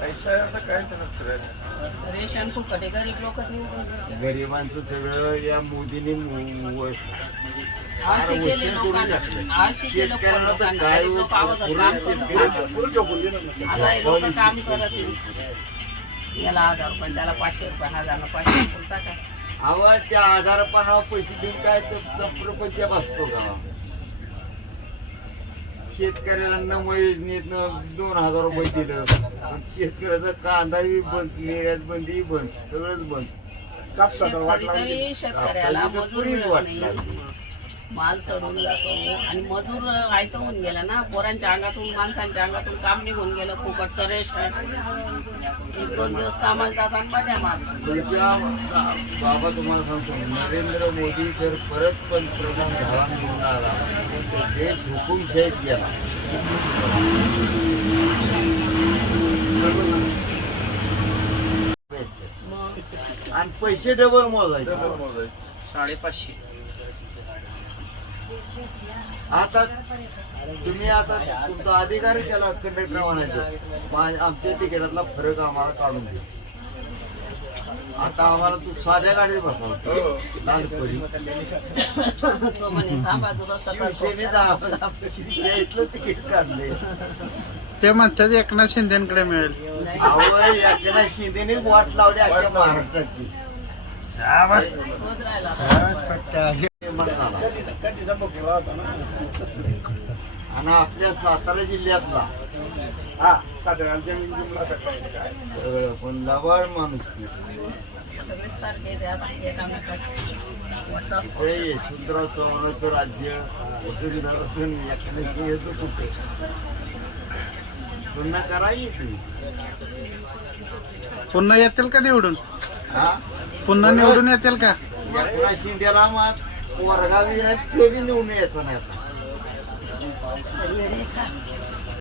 पैसा आता काय त्याला फिरायला रेशन फुकट आहे गरीब लोक निवडून. गरिबांचं सगळं या मोदीने मु- केले करून लोकांना टाकलं. असे केलं शेतकऱ्यांना तर लोकांना. काय गरीब लोक अगोदर पूर्ण काम करून शेतकरी- खातात. आता हे लोक काम करत नाही याला हजार रुपये त्याला पाचशे रुपये हजार पाचशे रुपये टाका अहो त्या आधारपणावर पैसे देऊन काय तर प्रपंच बसतो का शेतकऱ्याला नम योजनेतनं दोन हजार रुपये दिलं. पण शेतकऱ्याचा कांदा बी बंद निर्यात बंदी बंद सगळंच बंद. शेतकरी तरी शेतकऱ्याला कापसाची तर मजूर पुरीच मिळत वाट नाही. लागली. माल सडून जातो. आणि मजूर आयत होऊन गेला ना पोरांच्या अंगातून माणसांच्या अंगातून काम निघून गेलं फुकटचं रेशन एक दोन दिवस कामाला जातात मार तुमच्या बाबा तुम्हाला सांगतो नरेंद्र मोदी जर परत पंतप्रधान झाला निवडून आला तर देश हुकुमशाहीत गेला. आणि पैसे डबल मोजायचे. साडेपाचशे. आता तुम्ही आता तुमचा अधिकारी त्याला कंडक्टर म्हणायचं. मा- आमच्या तिकिटातला फरक आम्हाला काढून दे. आता आम्हाला तू साध्या गाडीत बसवतो लहानपणी. शिवसेनेतलं तिकीट काढले. ते म्हणतात एकनाथ शिंदेकडे मिळेल. एकनाथ शिंदेनेच वाट लावली अख्ख्या महाराष्ट्राची. निर्माण झाला. आणि आपल्या सातारा जिल्ह्यातला. पण माणूस यशवंतराव चव्हाणाचं राज्य वसुंधरातून कुठे? पुन्हा करा तुम्ही. पुन्हा येतील का निवडून? हा? पुन्हा निवडून येतील का? एकनाथ शिंदेला मग पोरगा बी नाही तो बी निवडून यायचा नाही आता.